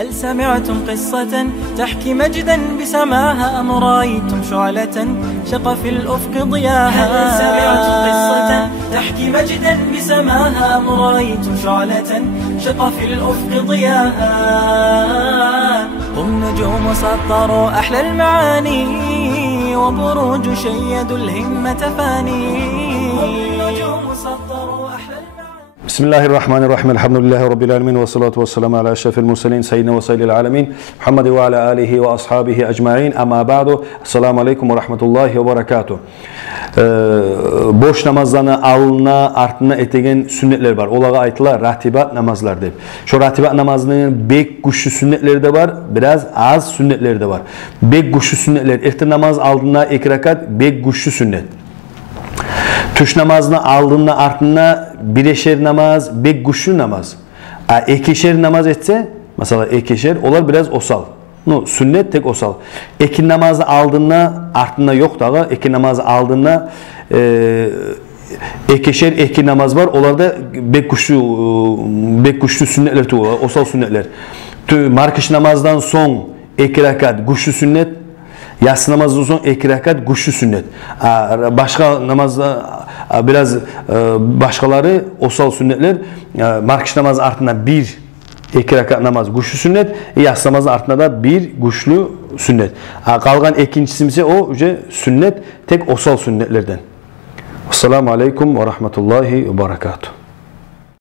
هل سمعتم قصة تحكي مجدا بسماها أم رأيتم شعلة شق في الأفق ضياها؟ هل سمعتم قصة تحكي مجدا بسماها أم رأيتم شعلة شق في الأفق ضياها؟ هم نجوم سطروا أحلى المعاني وبروج شيدوا الهمة فاني. هم نجوم سطروا أحلى المعاني. بسم الله الرحمن الرحيم. الحمد لله رب العالمين والصلاة والسلام على أشرف المرسلين سيدنا وسيد العالمين محمد وعلى آله وأصحابه أجمعين. أما بعد السلام عليكم ورحمة الله وبركاته. Boş namazlarını alına artına etegen sünnetler var. Olağa aytılar ratibat namazlar deyip. Şu ratibat namazının bek güçlü sünnetleri de var, biraz az sünnetleri de var. Bek güçlü sünnetler, ertir namaz aldığında 2 rakat bek güçlü sünnet. Tuş namazını aldığında artına bireşer namaz, bek güçlü namaz. Ekişer namaz etse, mesela ekişer, olar biraz osal. No, sünnet tek osal. Ekin namazı aldığında artında yok dağı. Ekin namazı aldığında ekişer ekin namaz var. Onlarda bek güçlü sünnetler tuğla, osal sünnetler. Markış namazdan son 2 rakat güçlü sünnet. Yatsı namazdan son 2 rakat güçlü sünnet. Başka namazda biraz başkaları osal sünnetler. Markış namazı artında 2 rakat namaz güçlü sünnet, yatsı namazı artında da 1 güçlü sünnet. Kalgan ikincisi ise o sünnet tek osal sünnetlerden. Esselamu Aleyküm ve Rahmetullahi ve Berekatuhu.